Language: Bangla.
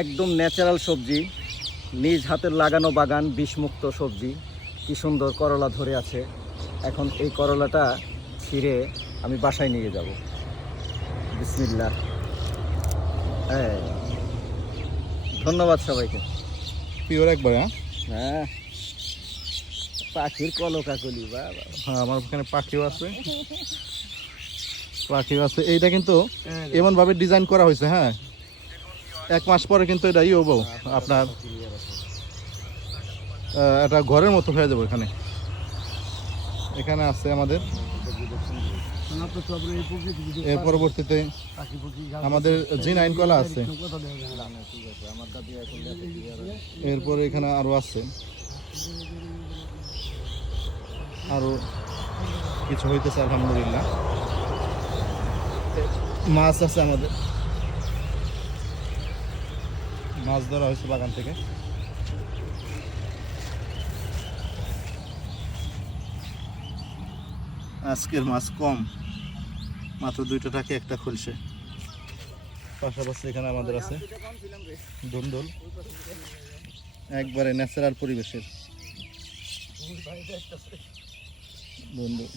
একদম ন্যাচারাল সবজি, নিজ হাতের লাগানো বাগান, বিষমুক্ত সবজি। কি সুন্দর করলা ধরে আছে। এখন এই করলাটা ছিঁড়ে আমি বাসায় নিয়ে যাব। বিসমিল্লাহ। হ্যাঁ, ধন্যবাদ সবাইকে। পিওর একবার। হ্যাঁ, পাখির কলকাকলি বা হ্যাঁ, আমার ওখানে পাখিও আছে। এইটা কিন্তু এমন ভাবে ডিজাইন করা হয়েছে। হ্যাঁ, 1 মাস পরে কিন্তু এটা হবো আপনার একটা ঘরের মতো হয়ে যাবে। এখানে আছে আমাদের। এর পরবর্তীতে আমাদের জি9 কলা আছে। এরপরে এখানে আরো আছে, আরো কিছু হইতেছে আলহামদুলিল্লাহ। মাছ আছে আমাদের, মাছ ধরা হয়েছে বাগান থেকে। আজকের মাছ কম, মাত্র 2টা টাকা একটা খুলছে। পাশাপাশি এখানে আমাদের আছে ধুন্দুল, একবারে ন্যাচারাল পরিবেশের ধুন্দুল।